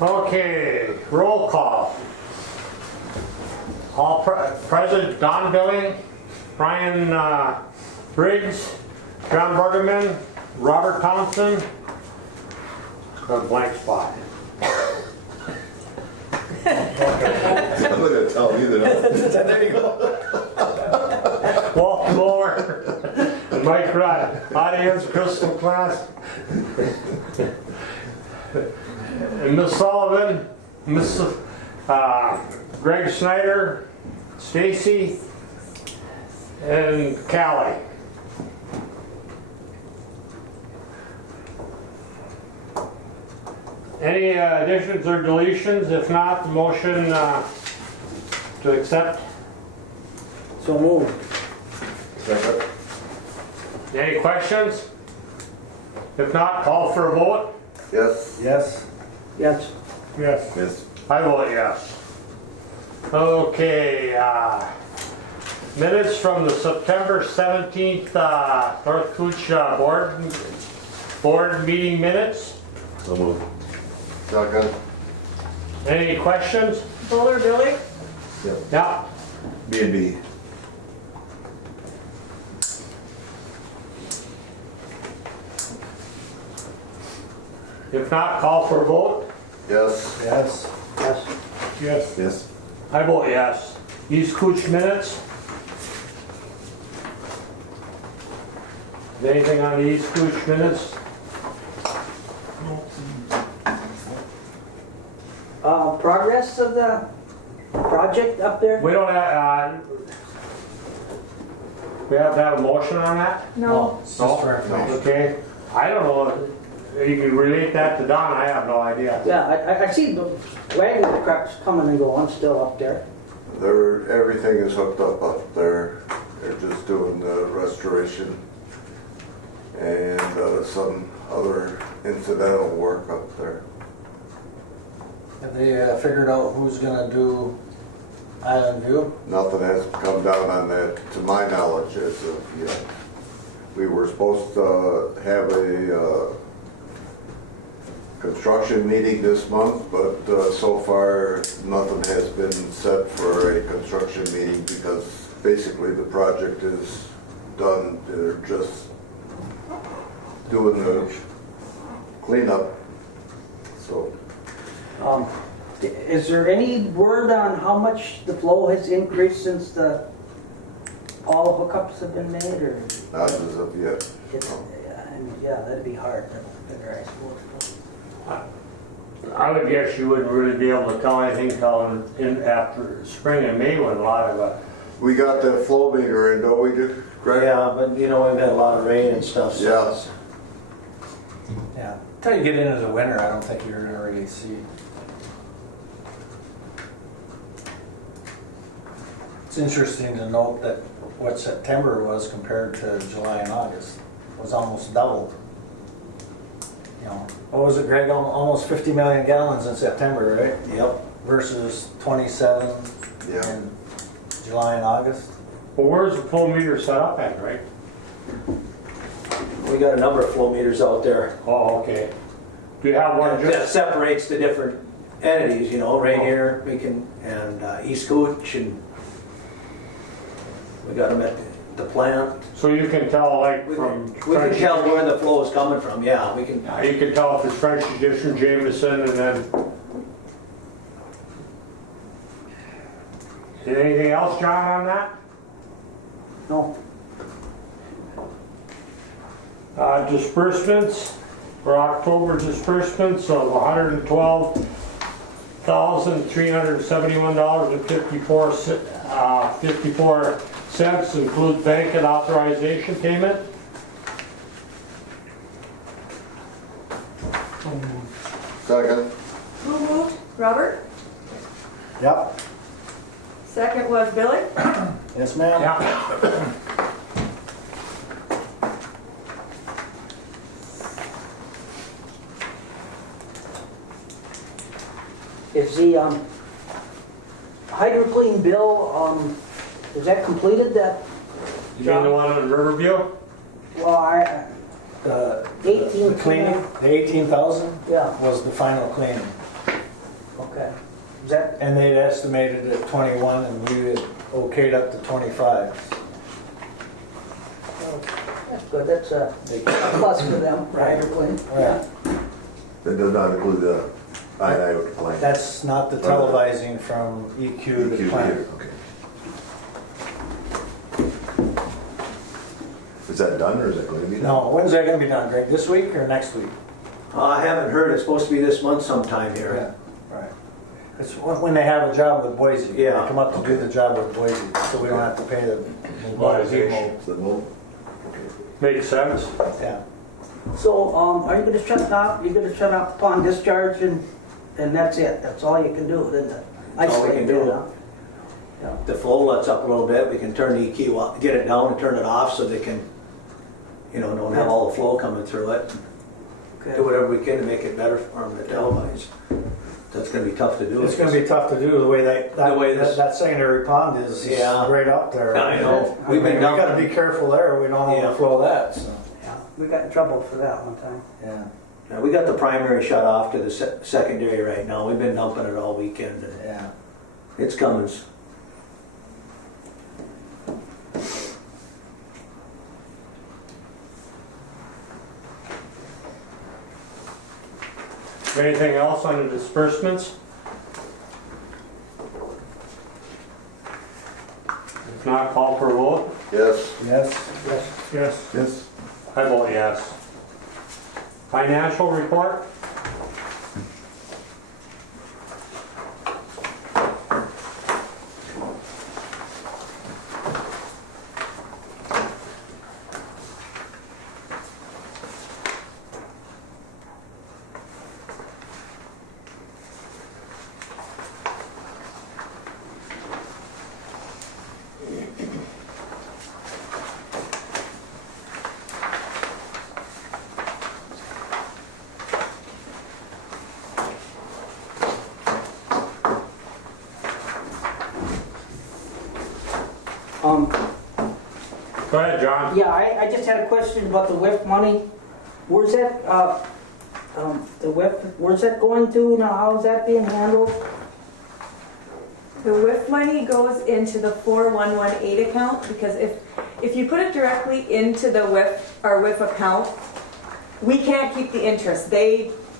Okay, roll call. All present: Don Billing, Brian Briggs, John Bruggeman, Robert Thompson. A blank spot. I'm gonna tell you that. There you go. Walt Moore, Mike Rudd, audience crystal class, and Miss Sullivan, Miss Greg Snyder, Stacy, and Callie. Any additions or deletions? If not, the motion to accept. So moved. Second. Any questions? If not, call for a vote. Yes. Yes. Yes. Yes. Yes. I vote yes. Okay, minutes from the September 17th North Cooch board meeting minutes. So moved. Second. Any questions? Buller Billy? Yep. Yeah. B&B. If not, call for a vote. Yes. Yes. Yes. Yes. Yes. I vote yes. East Cooch minutes. Is anything on the East Cooch minutes? Progress of the project up there? We don't have, we have to have a motion on that? No. It's just for information. Okay, I don't know, you can relate that to Don, I have no idea. Yeah, I see the wagon trucks coming and going still up there. Everything is hooked up there. They're just doing the restoration and some other incidental work up there. Have they figured out who's gonna do Island View? Nothing has come down on that, to my knowledge, as of yet. We were supposed to have a construction meeting this month, but so far nothing has been set for a construction meeting because basically the project is done. They're just doing the cleanup. So. Is there any word on how much the flow has increased since all hookups have been made, or? Not as of yet. Yeah, that'd be hard to figure, I suppose. I would guess you wouldn't really be able to tell anything till after spring and May when a lot of it. We got that flow meter in, don't we, Greg? Yeah, but you know, we've had a lot of rain and stuff, so Yeah. it's- Yeah. Until you get into the winter, I don't think you're gonna really see. It's interesting to note that what September was compared to July and August was almost doubled. You know, what was it, Greg? Almost 50 million gallons in September, right? Yep. Versus 27 Yeah. in July and August. Well, where's the flow meter set up at, right? We got a number of flow meters out there. Oh, okay. Do you have one That just? separates the different entities, you know, right here, we can, and East Cooch, and we got them at the plant. So you can tell like We from can tell where the flow is coming from, yeah, we can. You can tell if it's French Egyptian, Jameson, and then. Anything else, John, on that? No. Disbursements for October, disbursements of $112,371.54 include bank and authorization payment. Second. Who moved? Robert? Yep. Second was Billy? Yes, ma'am. Yeah. Is the HydroClean bill, is that completed, that? You mean the one in Riverview? Well, The 18 cleaning, the 18,000 yeah. was the final cleaning. Okay. Is that, And they'd estimated at 21 and we had okayed up to 25. that's good, that's a plus for them, right, Quinn? Right. That does not include the I plan. That's not the televising from EQ to plant. Okay. Is that done or is that going to be done? No, when's that gonna be done, Greg? This week or next week? I haven't heard, it's supposed to be this month sometime here. Right. It's when they have a job with Boise. Yeah. They come up to do the job with Boise, so we don't have to pay the Mobilization. So, well, Makes sense. Yeah. So, are you gonna shut off, you're gonna shut off upon discharge and that's it? That's all you can do, isn't it? That's all we can do. Yeah. The flow lets up a little bit, we can turn the EQ up, get it down and turn it off so they can, don't have all the flow coming through it. Do Okay. whatever we can to make it better for them to televise. That's gonna be tough to do. It's gonna be tough to do the way The way this- that secondary pond is Yeah. right up there. I know. I mean, we been gotta dumping- be careful there, we don't Yeah. overflow that, so, Yeah, we got in trouble for that one time. yeah. Yeah, we got the primary shut off to the secondary right now. We've been dumping it all weekend and Yeah. it's coming. Anything else on the disbursements? If not, call for a vote. yes. Yes. Yes. Yes. I vote yes. Financial report? Go ahead, John. Yeah, I just had a question about the WIF money. Where's that, the WIF, where's that going to now? How's that being handled? The WIF money goes into the 4118 account because if you put it directly into the our WIF account, we can't keep the interest.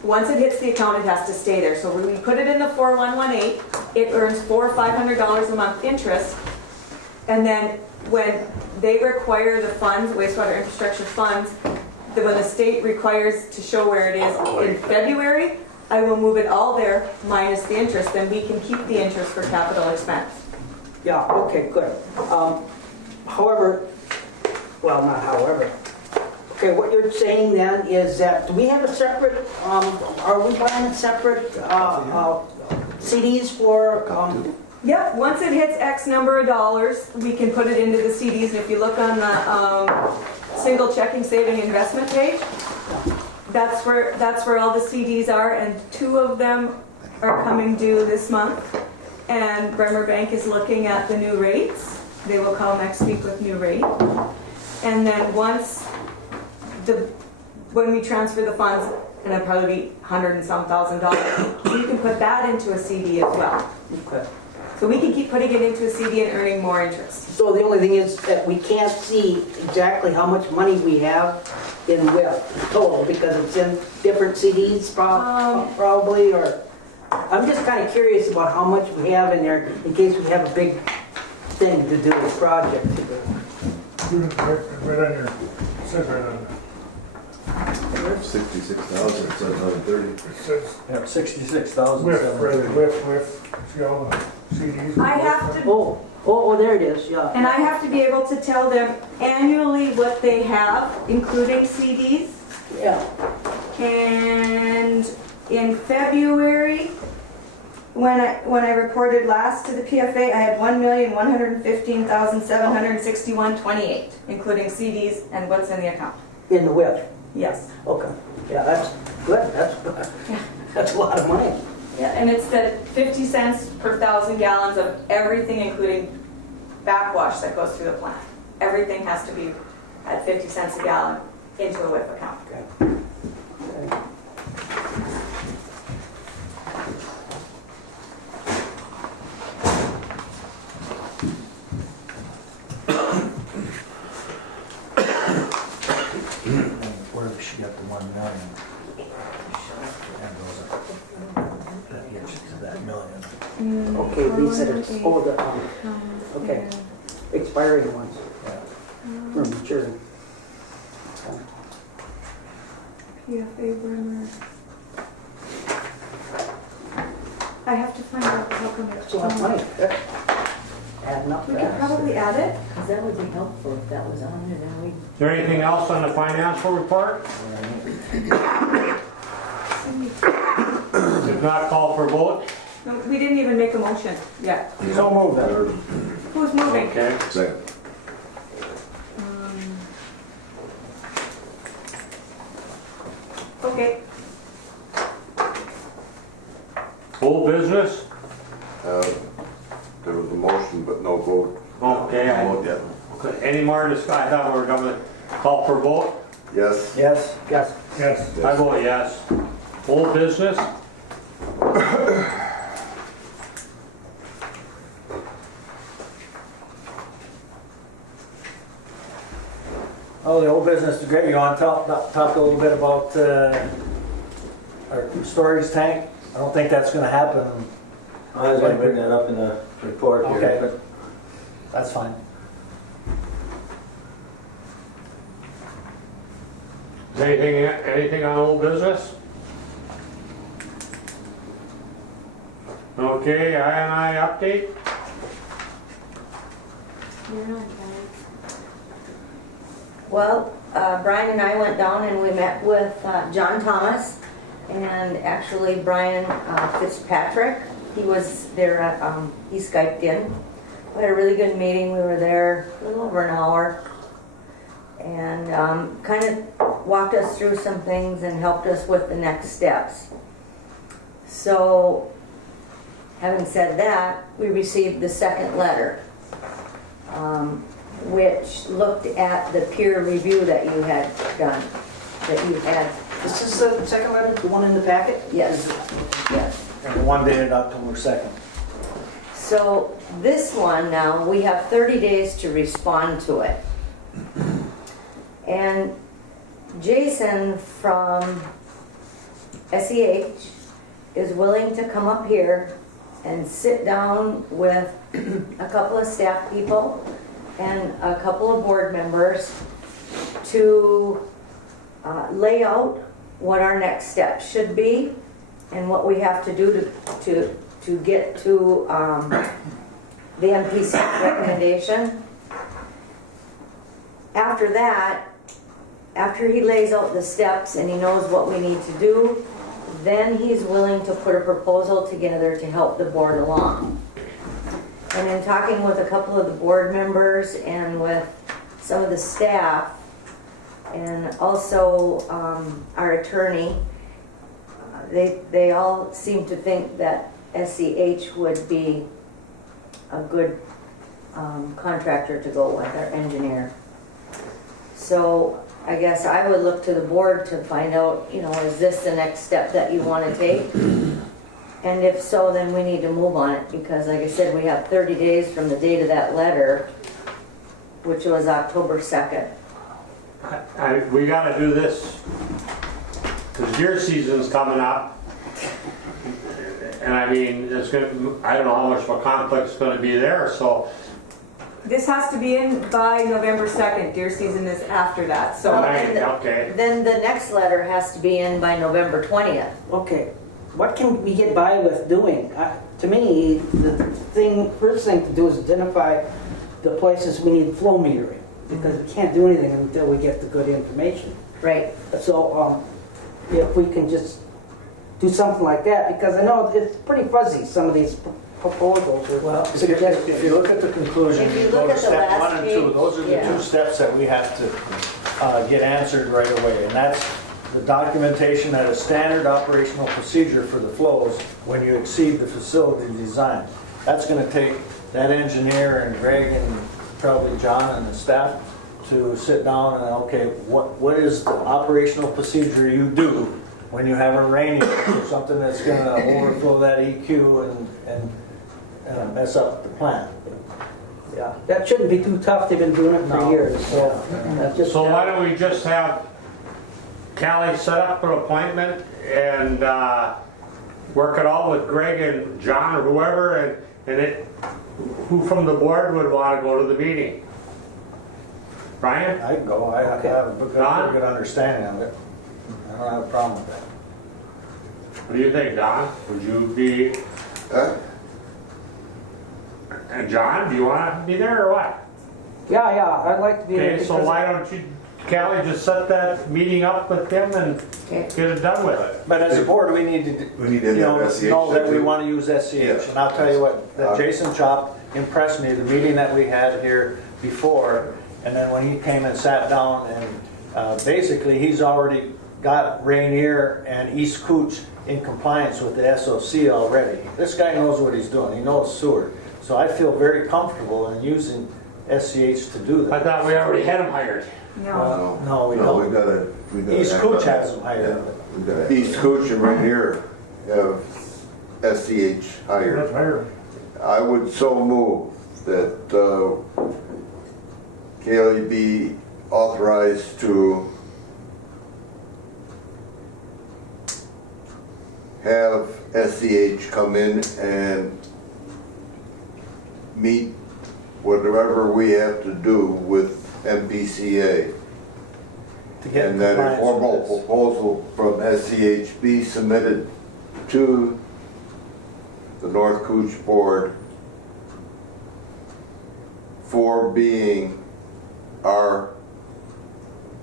Once it hits the account, it has to stay there. So when we put it in the 4118, it earns $400 or $500 a month interest. And then when they require the funds, wastewater infrastructure funds, when the state requires to show where it is in February, I will move it all there minus the interest, then we can keep the interest for capital expense. Yeah, okay, good. However, well, not however. Okay, what you're saying then is that, do we have a separate, are we buying a separate CDs for, Yep, once it hits X number of dollars, we can put it into the CDs. And if you look on the single checking saving investment page, that's where all the CDs are, and 2 of them are coming due this month. And Bremer Bank is looking at the new rates. They will call next week with new rate. And then when we transfer the funds, and it'll probably be $100 and some thousand, you can put that into a CD as well. okay. So we can keep putting it into a CD and earning more interest. So the only thing is that we can't see exactly how much money we have in WIF total because it's in different CDs probably, or I'm just kind of curious about how much we have in there in case we have a big thing to do, a project to do. Right on your, it says right on 66,730. it says Yep, whiff, 66,730. whiff, see all the CDs? I have to, Oh, there it is, yeah. and I have to be able to tell them annually what they have, including CDs. Yeah, And in February, when I reported last to the PFA, I had 1,115,761.28, including CDs and what's in the account. in the WIF. Yes. Okay, yeah, that's good, that's a lot of money. Yeah, and it's the 50 cents per 1,000 gallons of everything, including backwash that goes through the plant. Everything has to be at 50 cents a gallon into a WIF account. Okay. These that are, oh, the, okay, expiring ones, or maturing. PFA burner. I have to find out how come it's. So much money, that's adding up We could fast. probably add it. Because that would be helpful if that was on there, then we. Is there anything else on the financial report? If not, call for vote. No, we didn't even make a motion yet. So move that. Who's moving? Okay. Second. Okay, Old business? There was a motion, but no vote. Okay. Yeah. Any more discussion? I thought we were going to call for vote. Yes. Yes? Yes, Yes. I vote yes. Old business? Oh, the old business is great. You want to talk a little bit about our storage tank? I don't think that's going to happen. I was gonna bring that up in the report here, Okay. but That's fine. Is anything on old business? Okay, I update? Well, Brian and I went down and we met with John Thomas and actually Brian Fitzpatrick. He was there at, he Skyped in. We had a really good meeting. We were there a little over an hour and kind of walked us through some things and helped us with the next steps. So, having said that, we received the second letter, which looked at the peer review that you had done, that you had. this is the second letter, the one in the packet? Yes, yes. And the one dated October 2nd. So this one now, we have 30 days to respond to it. And Jason from SEH is willing to come up here and sit down with a couple of staff people and a couple of board members to lay out what our next steps should be and what we have to do to get to the MPC recommendation. After that, after he lays out the steps and he knows what we need to do, then he's willing to put a proposal together to help the board along. And in talking with a couple of the board members and with some of the staff and also our attorney, they all seem to think that SEH would be a good contractor to go with, our engineer. So I guess I would look to the board to find out, you know, is this the next step that you want to take? And if so, then we need to move on it because, like I said, we have 30 days from the date of that letter, which was October 2nd. We gotta do this, because deer season's coming up. And I mean, it's gonna, I don't know how much of a conflict's gonna be there, so. this has to be in by November 2nd. Deer season is after that, so. Right, okay. Then the next letter has to be in by November 20th. Okay, what can we get by with doing? To me, the first thing to do is identify the places we need flow metering, because we can't do anything until we get the good information. Right. So, if we can just do something like that, because I know it's pretty fuzzy, some of these proposals or Well, suggestions. if you look at the conclusion, If you you go look to at the step last 1 and 2, page, those are the yeah. 2 steps that we have to get answered right away. And that's the documentation that is standard operational procedure for the flows when you exceed the facility design. That's going to take that engineer and Greg and probably John and the staff to sit down and, okay, what is the operational procedure you do when you have a rain event or something that's going to overflow that EQ and mess up the plant. Yeah, that shouldn't be too tough, they've been doing it for No. years, so. Just So why don't we just have Callie set up an appointment and work it out with Greg and John or whoever, who from the board would want to go to the meeting? Brian? I can go, I have a Don? good understanding of it. I don't have a problem with that. What do you think, Don? Would you be, and John, do you want to be there or what? Yeah, I'd like to be there Okay, so because why don't you, Callie, just set that meeting up with him and Okay. get it done with it? But as a board, we need to, We need to you know have SCH know that we too. want to use SCH. Yeah. And I'll tell you what, that Jason Chop impressed me, the meeting that we had here before, and then when he came and sat down, and basically, he's already got Rainier and East Cooch in compliance with the SOC already. This guy knows what he's doing, he knows sewer. So I feel very comfortable in using SCH to do I that. thought we already had him hired. No. No, we No, don't. we gotta. East act Cooch on has it. them hired. Yeah, we gotta- East Cooch and Rainier have SCH That's hired. higher. I would so move that Kaylee be authorized to have SCH come in and meet whatever we have to do with MPCA. To get And that a compliance formal with this. proposal from SCH be submitted to the North Cooch Board for being our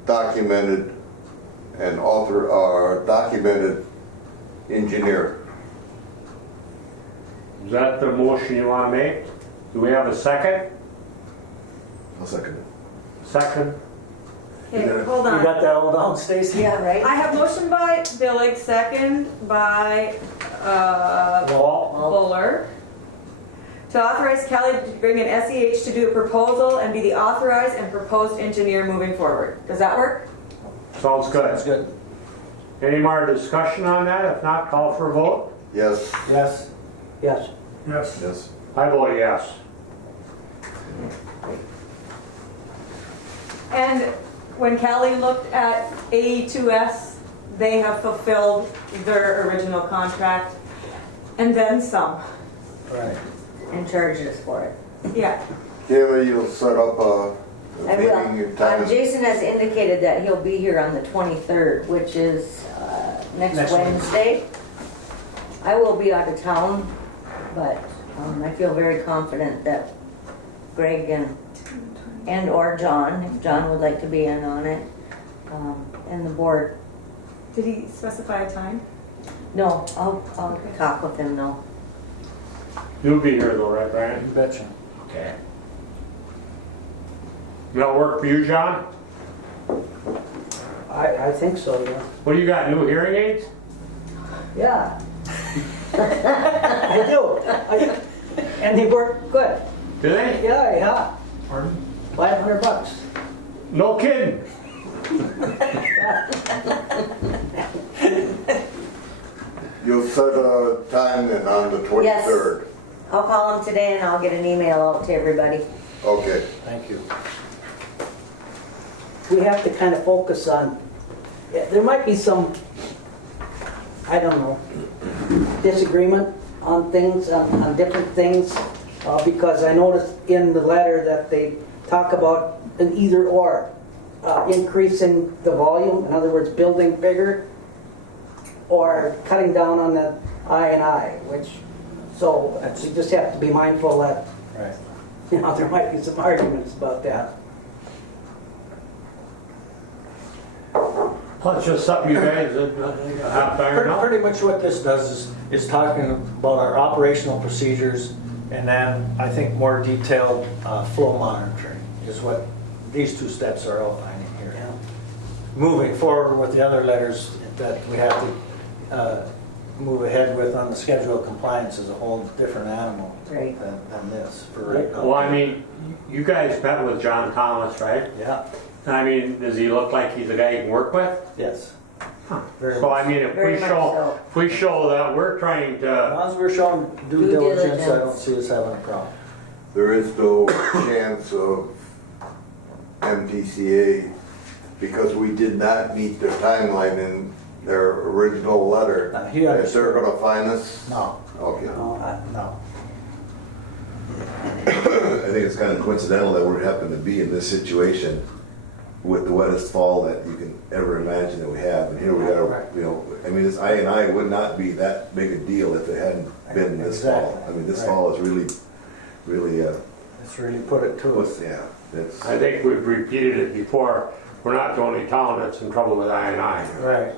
documented documented engineer. Is that the motion you want to make? Do we have a second? I'll second it. Second? Okay, hold You on. got that all down, Stacy? Yeah, right? I have motion by Billig, second by Wall? Buller, to authorize Kelly to bring in SEH to do a proposal and be the authorized and proposed engineer moving forward. Does that work? Sounds That's good. good. Any more discussion on that? If not, call for a vote. Yes. Yes. yes. Yes. Yes. I vote yes. And when Kelly looked at AE2S, they have fulfilled their original contract and then some. Right. And charge us for it. Yeah. Kaylee, you'll set up a I meeting your will. time. Jason has indicated that he'll be here on the 23rd, which is next Next Wednesday. I will be out of town, but I feel very confident that Greg and or John, if John would like to be in on it, and the board. Did he specify a time? No, I'll talk with him now. You'll be here though, right, Brian? You betcha. Okay. That'll work for you, John? I think so, yeah. What do you got, new hearing aids? Yeah. I do. And they work good. Do they? Yeah. Pardon? $500. No kidding. You'll set a time then on the 23rd. I'll call him today and I'll get an email out to everybody. Okay. Thank you. We have to kind of focus on, yeah, there might be some, I don't know, disagreement on things, on different things, because I noticed in the letter that they talk about an either or, increasing the volume, in other words, building bigger, or cutting down on the I&I, which, so you just have to be mindful that, Right. you know, there might be some arguments about that. Well, it's just something you guys have to iron out. Pretty much what this does is talking about our operational procedures, and then I think more detailed flow monitoring is what these two steps are outlining here. Yeah. Moving forward with the other letters that we have to move ahead with on the schedule of compliance is a whole different animal Right. than this for right now. Well, I mean, you guys met with John Thomas, right? Yeah, I mean, does he look like he's a guy you can work with? yes. Huh. Very So much. I mean, if Very we much show, so. if we show that we're trying As to, long as we're showing due Due diligence, I don't diligence. see us having a problem. There is no chance of MTCA because we did not meet the timeline in their original letter. He If they're gonna fine us, No, okay. no. I think it's kind of coincidental that we happen to be in this situation with the wettest fall that you can ever imagine that we have. And here we are, Right. you know, I mean, this I would not be that big a deal if it hadn't been this fall. Exactly. I mean, this Right. fall is really, really, It's really put it to us. yeah, that's, I think we've repeated it before. We're not the only town that's in trouble with I&I. Right.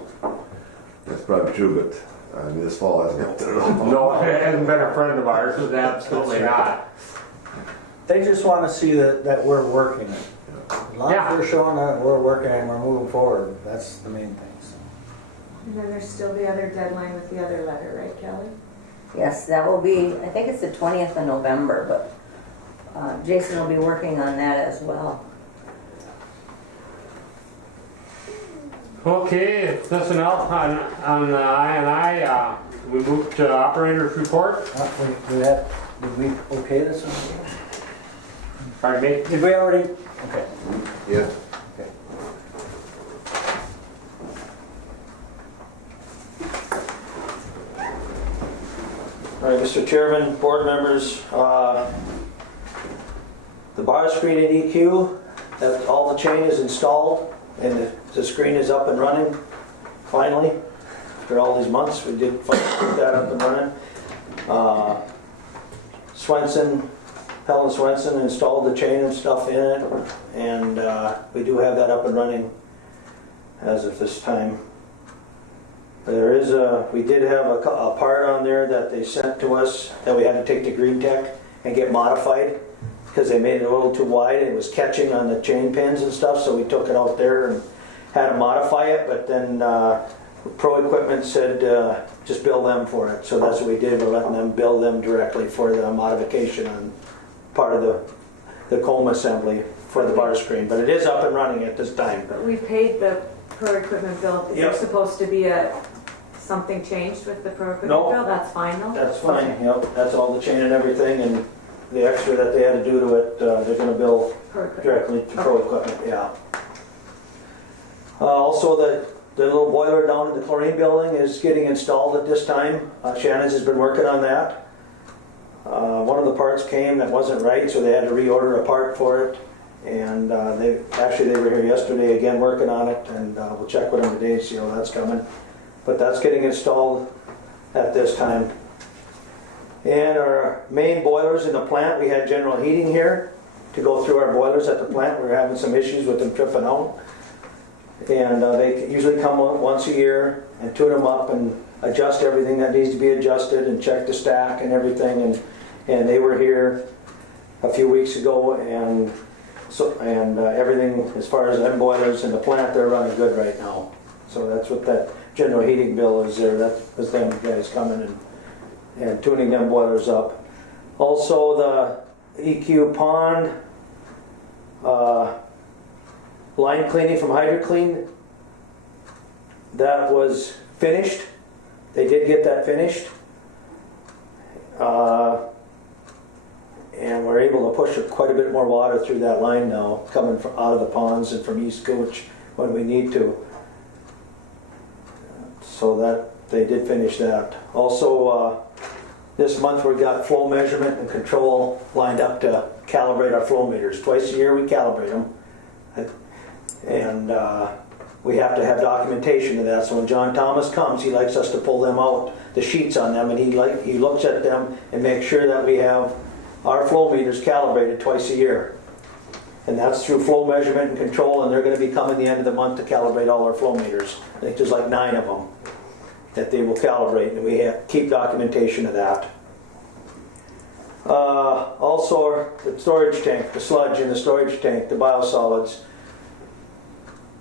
that's probably true, but I mean, this fall hasn't helped it at all. No, it hasn't been a friend of ours, it's absolutely not. They just want to see that we're working it. As long Yeah. as we're showing that we're working and we're moving forward, that's the main thing. So. And then there's still the other deadline with the other letter, right, Kelly? Yes, that will be, I think it's the 20th of November, but Jason will be working on that as well. Okay, if nothing else on I&I, we move to operators report. Did we okay this one? Pardon me? Did we already? Okay. Yeah. Okay. All right, Mr. Chairman, board members, the bar screen at EQ, all the chain is installed and the screen is up and running, finally. After all these months, we did finally get that up and running. Helen Swenson installed the chain and stuff in it, and we do have that up and running as of this time. We did have a part on there that they sent to us that we had to take to Green Tech and get modified because they made it a little too wide. It was catching on the chain pins and stuff, so we took it out there and had to modify it, but then Pro Equipment said just bill them for it. So that's what we did. We're letting them bill them directly for the modification on part of the comb assembly for the bar screen. But it is up and running at this time. But we paid the Pro Equipment bill. Is there Yep. supposed to be something changed with the Pro Equipment No. bill? That's fine though? That's fine, yep. That's all the chain and everything, and the extra that they had to do to it, they're going to bill Pro Equipment. directly to Pro Equipment, yeah. Also, the little boiler down in the chlorine building is getting installed at this time. Shannon's has been working on that. One of the parts came that wasn't right, so they had to reorder a part for it. And they were here yesterday again working on it, and we'll check with them today to see how that's coming. But that's getting installed at this time. And our main boilers in the plant, we had general heating here to go through our boilers at the plant. We were having some issues with them tripping out. And they usually come once a year and tune them up and adjust everything that needs to be adjusted and check the stack and everything. And they were here a few weeks ago, and everything as far as them boilers in the plant, they're running good right now. So that's what that general heating bill is there. That was them guys coming and tuning them boilers up. Also the EQ pond line cleaning from HydroClean, that was finished. They did get that finished. And we're able to push quite a bit more water through that line now, coming from out of the ponds and from East Gooch when we need to. So that they did finish that. Also, this month we got flow measurement and control lined up to calibrate our flow meters. Twice a year we calibrate them. And we have to have documentation of that. So when John Thomas comes, he likes us to pull them out, the sheets on them, and he looks at them and makes sure that we have our flow meters calibrated twice a year. And that's through flow measurement and control, and they're going to be coming the end of the month to calibrate all our flow meters. I think there's like 9 of them that they will calibrate, and we keep documentation of that. Also, the storage tank, the sludge in the storage tank, the biosolids.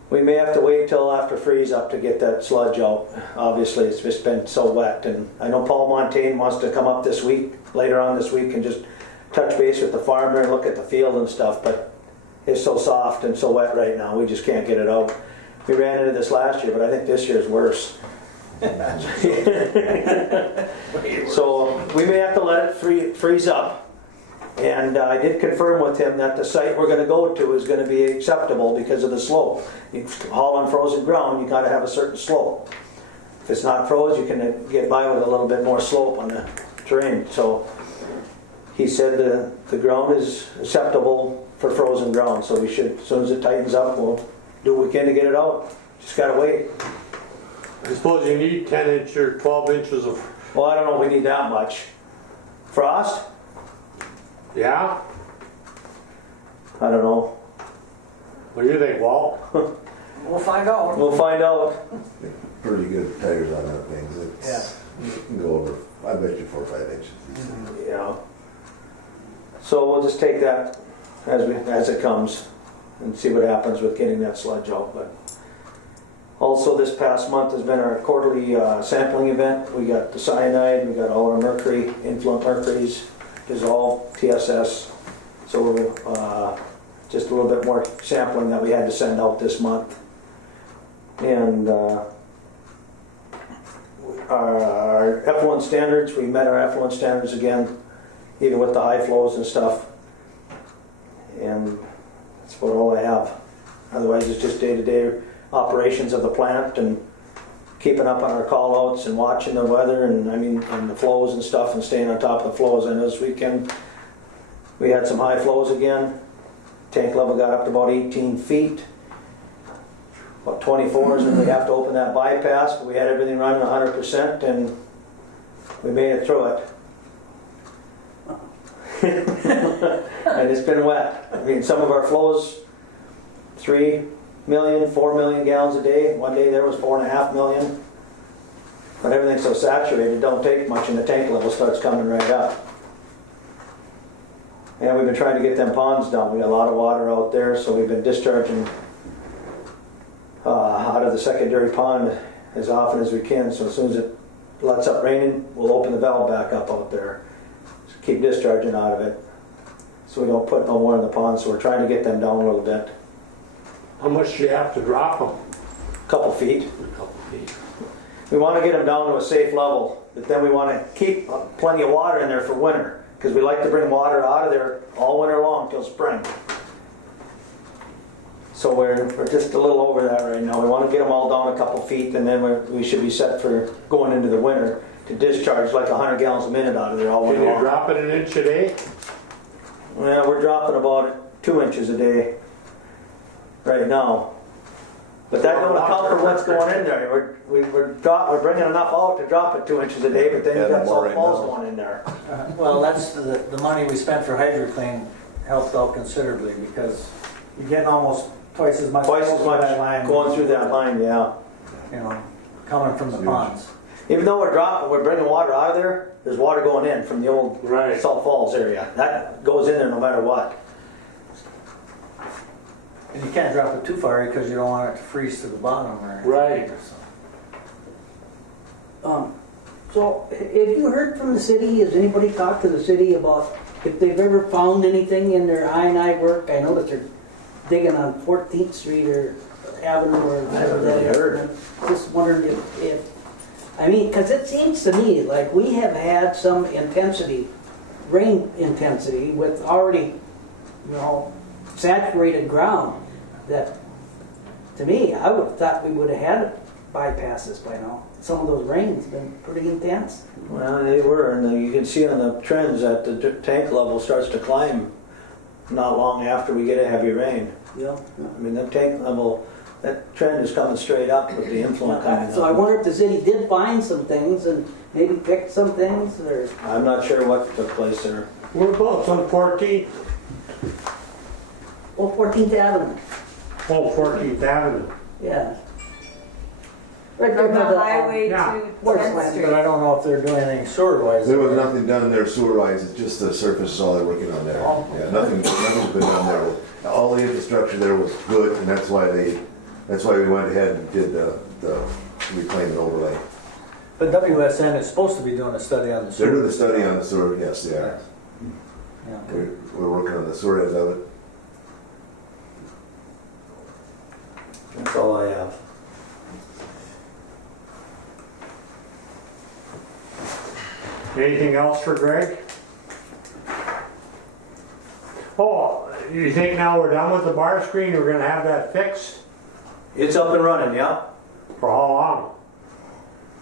We may have to wait till after freeze up to get that sludge out. Obviously, it's just been so wet, and I know Paul Montaigne wants to come up this week, later on this week, and just touch base with the farmer and look at the field and stuff, but it's so soft and so wet right now, we just can't get it out. We ran into this last year, but I think this year's worse. So we may have to let it freeze up. And I did confirm with him that the site we're going to go to is going to be acceptable because of the slope. You haul on frozen ground, you got to have a certain slope. If it's not froze, you can get by with a little bit more slope on the terrain. So he said the ground is acceptable for frozen ground, so we should, as soon as it tightens up, we'll do what we can to get it out. Just gotta wait. I suppose you need 10 inch or 12 inches of, Well, I don't know if we need that much. Frost? yeah? I don't know. What do you think, Walt? We'll find out. We'll find out. Pretty good tires on that thing. It's, you can go over, I bet you 4 or 5 inches. Yeah. So we'll just take that as it comes and see what happens with getting that sludge out. But also this past month has been our quarterly sampling event. We got the cyanide, we got all our mercury, influent mercuries, dissolved, TSS. So we're just a little bit more sampling that we had to send out this month. And our effluent standards, we met our effluent standards again, even with the high flows and stuff. And that's about all I have. Otherwise, it's just day-to-day operations of the plant and keeping up on our call-outs and watching the weather and and the flows and stuff and staying on top of the flows. I know this weekend we had some high flows again. Tank level got up to about 18 feet. About 24s, and we have to open that bypass. But we had everything running 100%, and we made it through it. And it's been wet. I mean, some of our flows, 3 million, 4 million gallons a day. One day there was 4.5 million. But everything's so saturated, don't take much, and the tank level starts coming right up. And we've been trying to get them ponds done. We got a lot of water out there, so we've been discharging out of the secondary pond as often as we can. So as soon as it lets up raining, we'll open the valve back up out there. Just keep discharging out of it, so we don't put no more in the pond. So we're trying to get them down a little bit. How much do you have to drop them? A couple feet. A couple feet. We want to get them down to a safe level, but then we want to keep plenty of water in there for winter, because we like to bring water out of there all winter long till spring. So we're just a little over that right now. We want to get them all down a couple feet, and then we should be set for going into the winter to discharge like 100 gallons a minute out of there all Can winter you long. drop it an inch a day? Well, we're dropping about 2 inches a day right now. But that don't account for what's going in there. We're bringing enough out to drop it 2 inches a day, but then you've got salt falls going in there. Well, that's the money we spent for HydroClean helped out considerably, because you're getting almost twice as much Twice as through much that line, going through that line, yeah. you know, coming from the ponds. Even though we're bringing water out of there, there's water going in from the old Right. Salt Falls area. That goes in there no matter what. And you can't drop it too far because you don't want it to freeze to the bottom or anything. Right. So, have you heard from the city? Has anybody talked to the city about if they've ever found anything in their I&I work? I know that they're digging on 14th Street or Avenue or whatever that is. heard. I'm just wondering if because it seems to me like we have had some intensity, rain intensity with already, saturated ground that, to me, I would have thought we would have had bypasses by now. Some of those rains have been pretty intense. Well, they were, and you can see on the trends that the tank level starts to climb not long after we get a heavy rain. Yeah. I mean, that tank level, that trend is coming straight up with the influence coming So I up. wonder if the city did find some things and maybe picked some things, or... I'm not sure what took place there. Whereabouts on 14th? Oh, 14th Avenue, Oh, 14th Avenue. yeah. Right there From by the the... highway yeah. to Where's 10th Land? Street. But I don't know if they're doing anything sewer-wise. There was nothing done there sewer-wise, it's just the surface is all they're working on there. Yeah, nothing's been done there. All the infrastructure there was good, and that's why we went ahead and did the reclaim and overlay. But WSN is supposed to be doing a study on the sewer. They're doing the study on the sewer, yes, they are. Yeah. We're working on the sewer end of it. That's all I have. Anything else for Greg? Oh, you think now we're done with the bar screen, we're gonna have that fixed? It's up and running, yeah? For how long?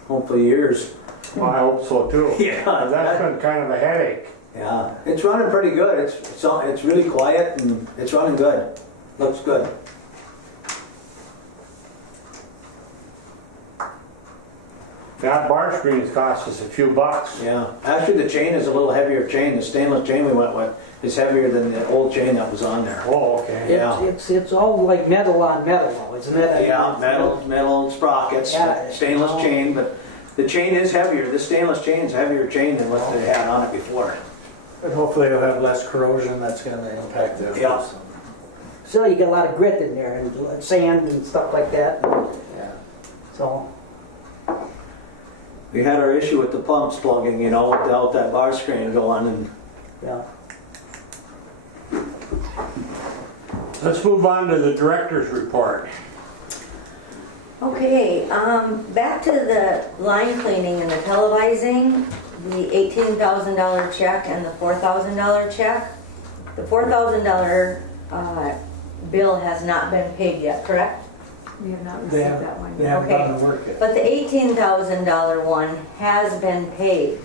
hopefully years. Well, I hope so too. Yeah. That's been kind of a headache. Yeah, it's running pretty good. It's really quiet and it's running good. Looks good. That bar screens cost us a few bucks. Yeah, actually the chain is a little heavier chain. The stainless chain we went with is heavier than the old chain that was on there. Oh, okay. Yeah. It's all like metal on metal, isn't it? Yeah, metal sprockets, Yeah. stainless chain, but the chain is heavier. The stainless chain is a heavier chain than what they had on it before. But hopefully it'll have less corrosion that's gonna impact it. Yeah. Still, you get a lot of grit in there and sand and stuff like that. Yeah. So, We had our issue with the pumps plugging, you know, without that bar screen going, and yeah. Let's move on to the director's report. Okay, back to the line cleaning and the televising, the $18,000 check and the $4,000 check. The $4,000 bill has not been paid yet, correct? We have not They received haven't, that one they yet. haven't Okay. done the work yet. But the $18,000 one has been paid.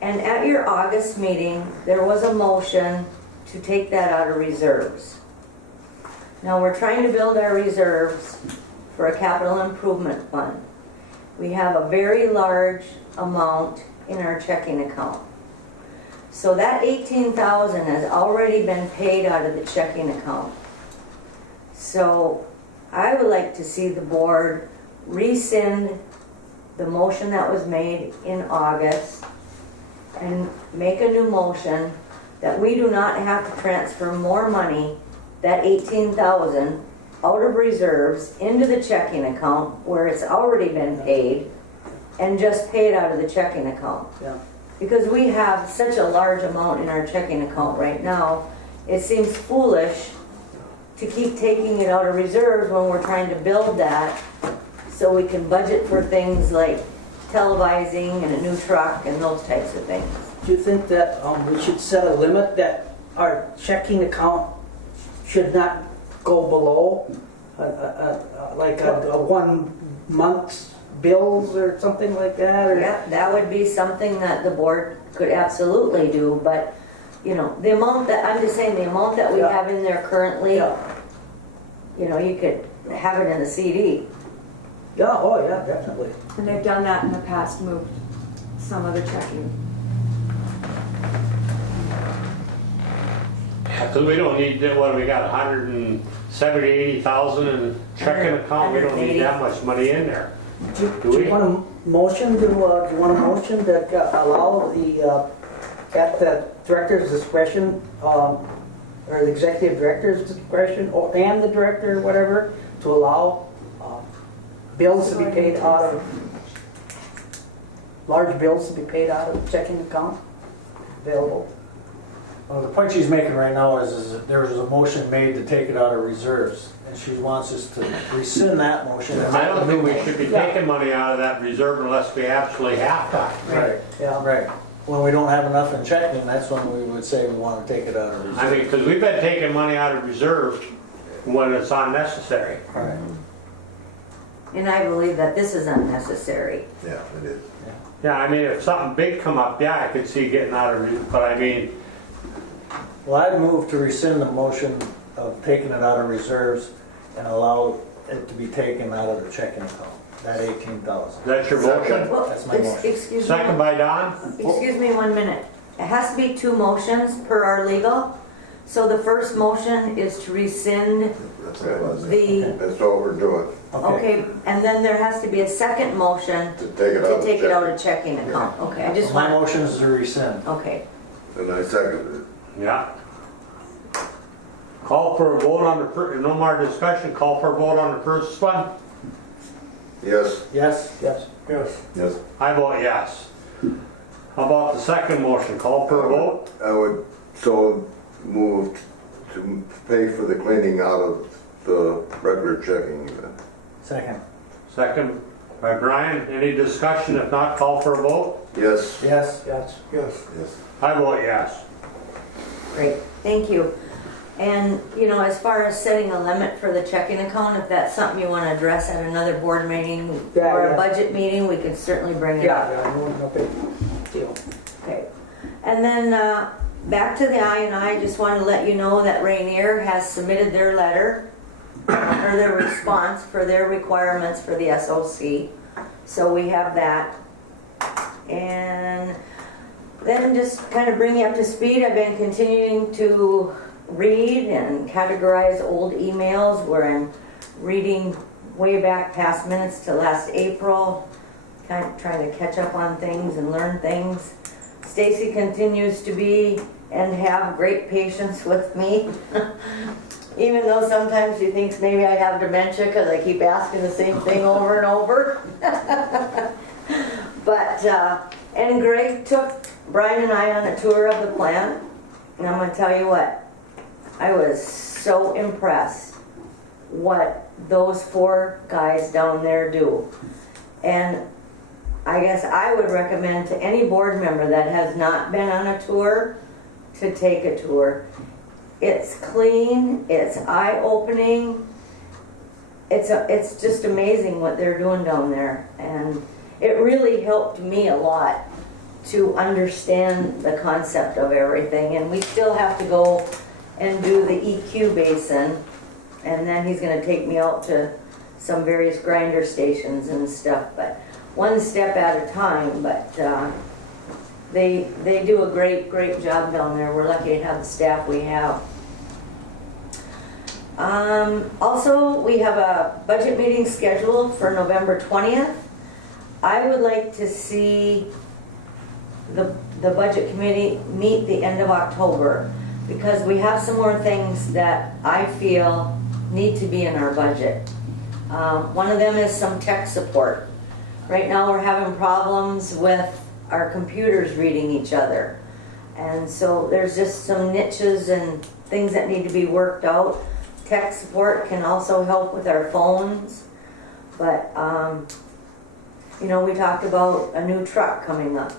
And at your August meeting, there was a motion to take that out of reserves. Now, we're trying to build our reserves for a capital improvement fund. We have a very large amount in our checking account. So that $18,000 has already been paid out of the checking account. So I would like to see the board rescind the motion that was made in August and make a new motion that we do not have to transfer more money, that $18,000, out of reserves into the checking account where it's already been paid, and just pay it out of the checking account. Yeah. Because we have such a large amount in our checking account right now, it seems foolish to keep taking it out of reserves when we're trying to build that so we can budget for things like televising and a new truck and those types of things. Do you think that we should set a limit that our checking account should not go below like a 1 month's bills or something like that? Or? Yeah, that would be something that the board could absolutely do, but you know, the amount that, I'm just saying, the amount that we Yeah. have in there currently, Yeah. you know, you could have it in a CD. Yeah, oh yeah, definitely. And they've done that in the past, moved some of the checking. Because we don't need, what, we got 170, 80,000 in checking account, we don't need that much money in there. Do we? you want a motion to, do you want a motion that allow the, at the director's discretion, or the executive director's discretion, and the director, whatever, to allow bills to be paid out of, large bills to be paid out of the checking account available? Well, the point she's making right now is that there was a motion made to take it out of reserves, and she wants us to rescind that motion. and I don't think we make a new should be Yeah. taking money out of that reserve unless we absolutely have to. motion. Right, Yeah. right. When we don't have enough in checking, that's when we would say we want to take it out of reserves. I mean, because we've been taking money out of reserve when it's unnecessary. Right. And I believe that this is unnecessary. Yeah, it is. Yeah, I mean, if something big come up, yeah, I could see getting out of, but I mean, Well, I'd move to rescind the motion of taking it out of reserves and allow it to be taken out of the checking account, that 18,000. that's your motion? Well, That's my motion. excuse me. Second by Don? Excuse me 1 minute. It has to be 2 motions per our legal. So the first motion is to rescind That's what it was. the, That's what we're doing, okay, and then there has to be a second motion to take it out. to take it out of checking account. Okay, I just My want, motion is to rescind. okay. And I seconded it. Yeah. Call for a vote on the, no more discussion, call for a vote on the first one? Yes, Yes? Yes. Yes. Yes. I vote yes. How about the second motion, call for a vote? I would so move to pay for the cleaning out of the regular checking. Second. Second by Brian, any discussion? If not, call for a vote? Yes, Yes? Yes. Yes. Yes. I vote yes. Great, thank you. And, you know, as far as setting a limit for the checking account, if that's something you want to address at another board meeting Yeah, or yeah. a budget meeting, we can certainly bring it up. Yeah, no big deal. Okay. And then back to the I, just want to let you know that Rainier has submitted their letter or their response for their requirements for the SOC. So we have that. And then just kind of bring you up to speed, I've been continuing to read and categorize old emails where I'm reading way back past minutes to last April, kind of trying to catch up on things and learn things. Stacy continues to be and have great patience with me, even though sometimes she thinks maybe I have dementia because I keep asking the same thing over and over. But, and Greg took Brian and I on a tour of the plant, and I'm gonna tell you what, I was so impressed what those 4 guys down there do. And I guess I would recommend to any board member that has not been on a tour to take a tour. It's clean, it's eye-opening, it's just amazing what they're doing down there. And it really helped me a lot to understand the concept of everything. And we still have to go and do the EQ basin, and then he's going to take me out to some various grinder stations and stuff, but one step at a time. But they do a great job down there. We're lucky to have the staff we have. Also, we have a budget meeting scheduled for November 20th. I would like to see the budget committee meet the end of October, because we have some more things that I feel need to be in our budget. One of them is some tech support. Right now we're having problems with our computers reading each other. And so there's just some niches and things that need to be worked out. Tech support can also help with our phones. But, you know, we talked about a new truck coming up.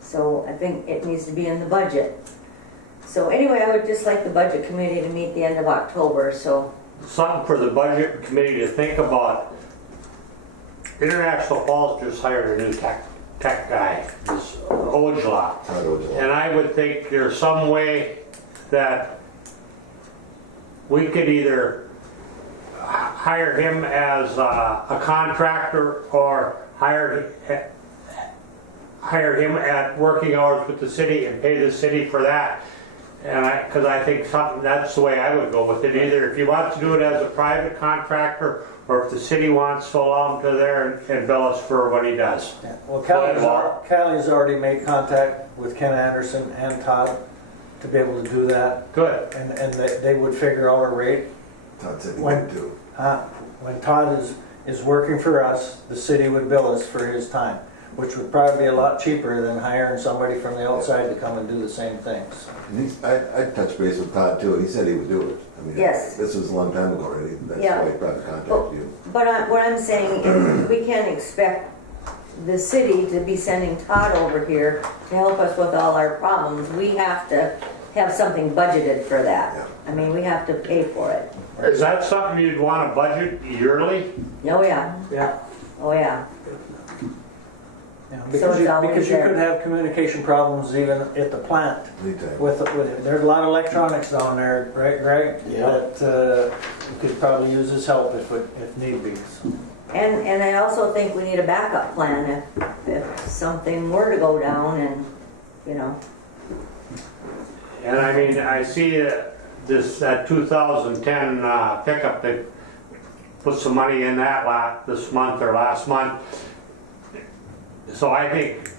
So I think it needs to be in the budget. So anyway, I would just like the budget committee to meet the end of October, so. Something for the budget committee to think about. International Falls just hired a new tech guy, this Ojala. And I would think there's some way that we could either hire him as a contractor or hire him at working hours with the city and pay the city for that. And because I think that's the way I would go with it. Either if you want to do it as a private contractor, or if the city wants to allow him to there and bill us for what he does. Yeah. Well, Callie's already made contact with Ken Anderson and Todd to be able to do that. Good. And they would figure out a rate. Todd said he would too. When Todd is working for us, the city would bill us for his time, which would probably be a lot cheaper than hiring somebody from the outside to come and do the same things. I touched base with Todd too, he said he would do it. I mean, Yes. This was a long time ago already, that's Yeah. why he probably contacted you. But what I'm saying is we can't expect the city to be sending Todd over here to help us with all our problems. We have to have something budgeted for that. Yeah. I mean, we have to pay for it. Is that something you'd want to budget yearly? Oh, yeah. Yeah. Oh, yeah. Yeah, So because it's always because you there. could have communication problems even at the plant. Anytime. With there's a lot of electronics down there, right, Greg? Yeah. That you could probably use his help if need be. So. And I also think we need a backup plan if something were to go down and, you know. And I mean, I see that 2010 pickup, they put some money in that this month or last month. So I think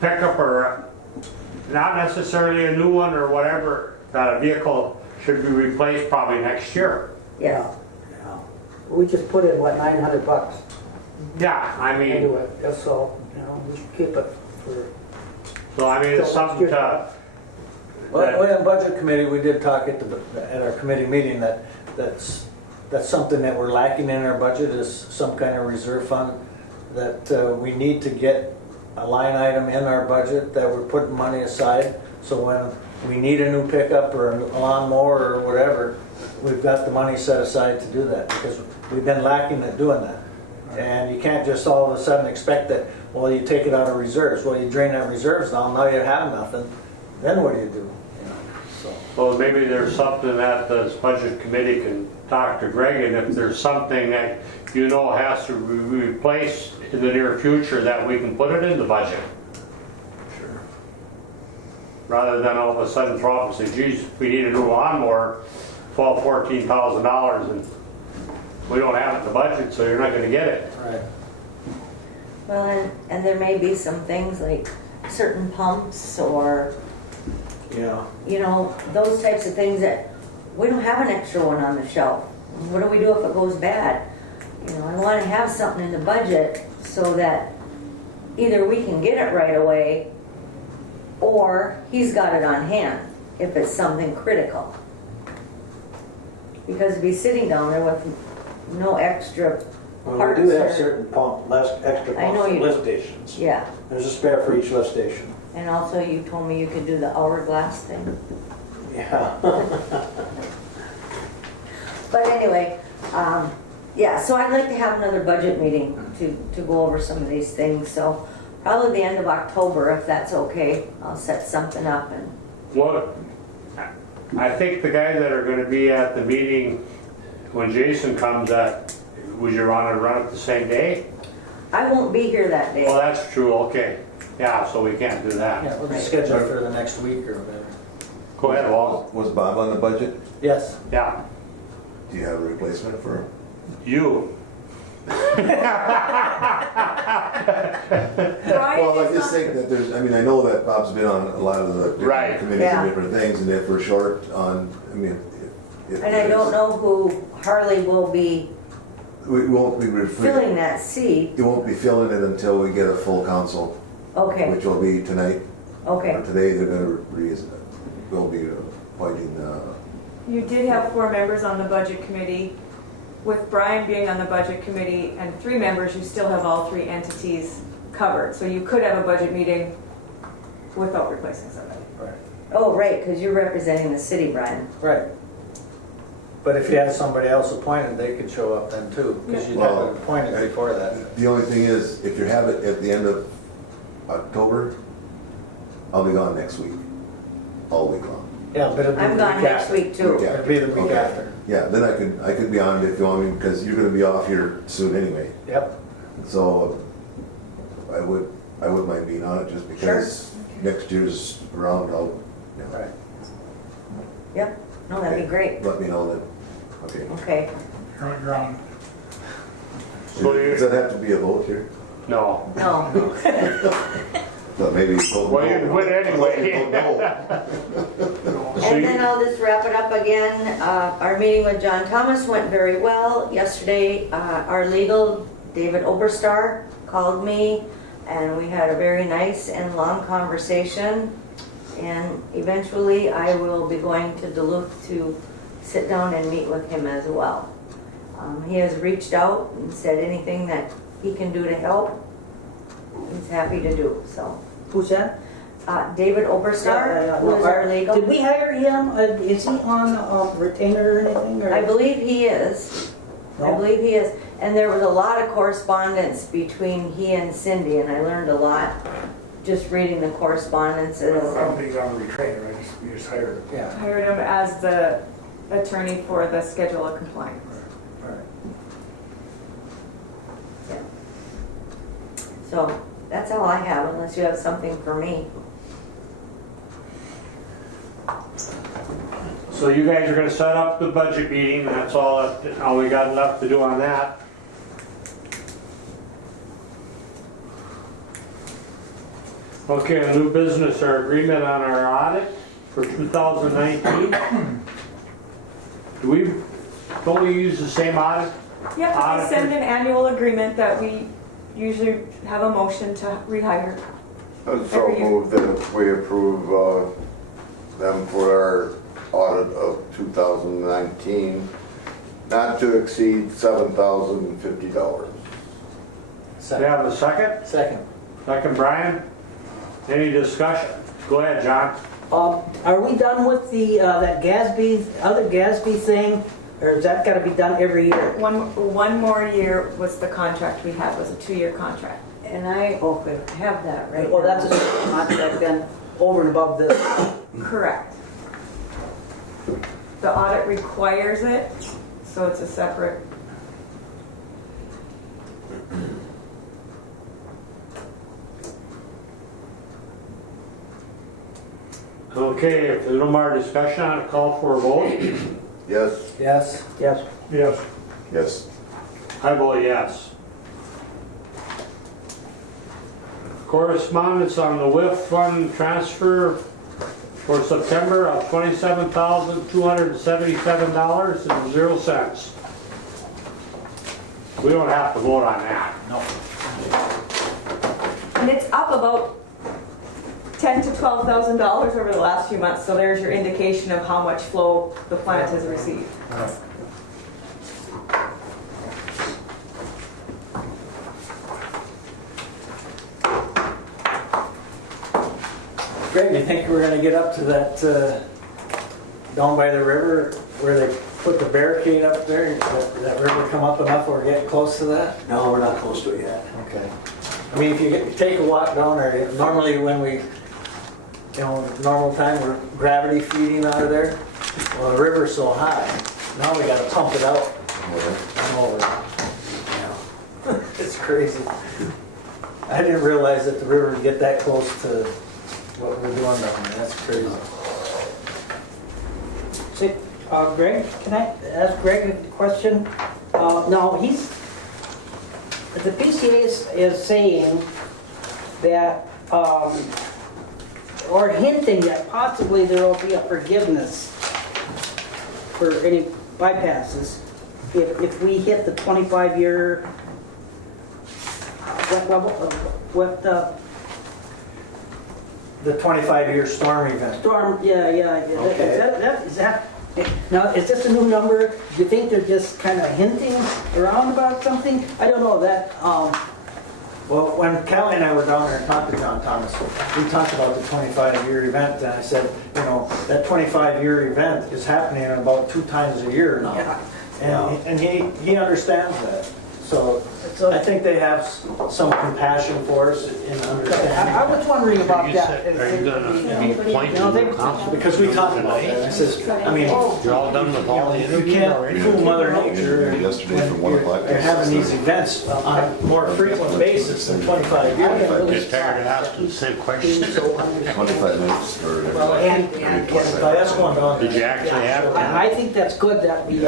pickup or not necessarily a new one or whatever, that a vehicle should be replaced probably next year. Yes. Yeah. We just put in, what, $900? Yeah, I mean, Anyway, that's all, you know, we should keep it for, so I mean, it's something to, Well, in budget committee, we did talk at our committee meeting that's something that we're lacking in our budget is some kind of reserve fund that we need to get a line item in our budget that we're putting money aside. So we need a new pickup or a lawnmower or whatever, we've got the money set aside to do that, because we've been lacking at doing that. And you can't just all of a sudden expect that, well, you take it out of reserves. Well, you drain that reserves down, now you have nothing, then what do? You know, so. Well, maybe there's something that this budget committee can talk to Greg, and if there's something that you know has to be replaced in the near future, that we can put it in the budget. Sure. Rather than all of a sudden throw up and say, geez, we need a new lawnmower, $12,000-$14,000, and we don't have it in the budget, so you're not gonna get it. Right. Well, and there may be some things like certain pumps or, Yeah. you know, those types of things that we don't have an extra one on the shelf. What do we do if it goes bad? You know, I want to have something in the budget so that either we can get it right away or he's got it on hand if it's something critical. Because to be sitting down there with no extra Well, parts. we do have or- certain extra I know pumps for you- lift stations. Yeah, There's a spare for each lift station. and also you told me you could do the hourglass thing. Yeah. But anyway, yeah, so I'd like to have another budget meeting to go over some of these things. So probably the end of October, if that's okay, I'll set something up and, What, I think the guys that are gonna be at the meeting when Jason comes would you want to run it the same day? I won't be here that Well, day. that's true, okay. Yeah, so we can't do that. Yeah, we'll just schedule it for the next week or whatever. Go ahead, Walt. Was Bob on the budget? Yes. Yeah, Do you have a replacement for him? you. Well, I just think that there's, I mean, I know that Bob's been on a lot of the Right. different committees Yeah. and different things, and if we're short on, I mean, if. And I don't know who Harley will be We won't be, filling that seat. we won't be filling it until we get a full council, Okay, which will be tonight. okay. Or today, they're gonna will be appointing, You did have 4 members on the budget committee. With Brian being on the budget committee and 3 members, you still have all 3 entities covered. So you could have a budget meeting without replacing somebody. Right. Oh, right, because you're representing the city, Brian. Right. But if you had somebody else appointed, they could show up then too, because you'd have Well, it appointed before that. the only thing is, if you have it at the end of October, I'll be gone next week, all week long. Yeah, but it'll be the I'm week gone next after. week too. Yeah. It'll be the week Okay. after. Yeah, then I could be on if you want me, because you're gonna be off here soon anyway. Yep. So I would mind being on it just because next year's around, I'll, yeah. Right. Yep, no, that'd be great. Let me know then. Okay. Okay. You're on. So you- Does that have to be a vote here? No. No. So maybe. vote Well, no. you would anyway. Vote no. And then I'll just wrap it up again. Our meeting with John Thomas went very well. Yesterday, our legal, David Oberstar, called me and we had a very nice and long conversation. And eventually I will be going to Duluth to sit down and meet with him as well. He has reached out and said anything that he can do to help, he's happy to do, so. Who's that? David Oberstar, who is our legal. Did we hire him? Is he on retainer or anything? Or? I believe he is. I No? believe he is. And there was a lot of correspondence between he and Cindy, and I learned a lot just reading the correspondences. I don't think he's on retrainer, you just hired him. Yeah. Hired him as the attorney for the schedule of compliance. Right. So that's all I have, unless you have something for me. So you guys are gonna set up the budget meeting, that's all we got left to do on that. Okay, a new business, our agreement on our audit for 2019. Don't we use the same audit? Yep, we send an annual agreement that we usually have a motion to rehire. And so Every year. move that we approve them for our audit of 2019, not to exceed $7,050. Do you Second. have a second? Second. Second, Brian? Any discussion? Go ahead, John. Are we done with the, that other Gatsby thing? Or has that gotta be done every year? One more year was the contract we had, was a 2-year contract. And I Okay. have that right Well, now. that's a contract then, over and above this. Correct. The audit requires it, so it's a separate. Okay, if there's no more discussion, I'll call for a vote. Yes, Yes? Yes. Yes, Yes. I vote yes. Correspondence on the WIF fund transfer for September of $27,277.00. We don't have to vote on that. No. And it's up about $10,000 to $12,000 over the last few months, so there's your indication of how much flow the plant has received. Greg, you think we're gonna get up to that, down by the river where they put the barricade up there? That river come up enough or getting close to that? No, we're not close to it yet. Okay. I mean, if you take a walk down there, normally when we, normal time, we're gravity feeding out of there. Well, the river's so high, now we gotta pump it out and over. Yeah. It's crazy. I didn't realize that the river would get that close to what we're doing down there. That's crazy. See, Greg, can I ask Greg a question? No, the PCA is saying that, or hinting that possibly there will be a forgiveness for any bypasses if we hit the 25-year, The 25-year storm event. storm, yeah. Okay. Now, is this a new number? Do you think they're just kind of hinting around about something? I don't know, that, Well, when Callie and I were down there and talked to John Thomas, we talked about the 25-year event, and I said, that 25-year event is happening about 2 times a year now. Yeah. And he understands that. So I think they have some compassion for us in I understanding. was wondering about that. Are you gonna be appointed new council? Because we talked about that. I says, I mean, You're all done with all the you interviews can't already? fool Mother Nature Yesterday from 1 o'clock. they're having these events on a more frequent basis than 25 years. Get tired of asking the same question. 25 minutes or. That's going on. Did you actually have? I think that's good that we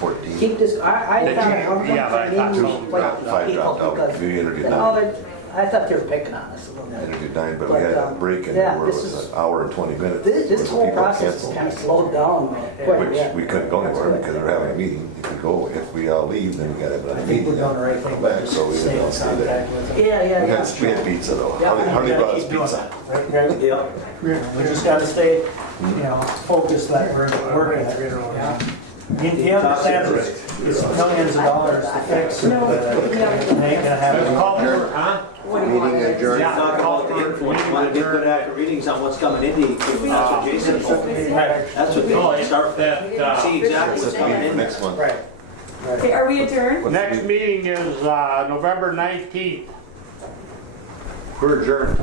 14. keep this, I Did thought. you- yeah, but I thought Two, so. five dropped out. We interviewed 9. I thought they were picking on us a little bit. Interviewed 9, but we had a break in Yeah, there where it this was is- an hour and 20 minutes. This whole People process is canceled. kind of slowed down quite a Which bit. we couldn't go anywhere because they're having a meeting. If we all leave, then we gotta have I another think meeting. we're doing the right thing Come by back, just so we staying in don't stay there. contact with them. Yeah. We had pizza though. Yeah, Harley We brought gotta us keep doing pizza. that, right, Greg? We just gotta stay, focused that we're working it. Yeah. He understands it's millions of dollars to fix. It ain't gonna happen. Call for, huh? meeting adjourned. Yeah, Talk about the influence, want to get good accurate readings on what's coming into you. That's what Jason told me. That's what No, they start that, see exactly what's Set the coming meeting in for next there. month. Right. Okay, are we adjourned? next meeting is November 19th. We're adjourned.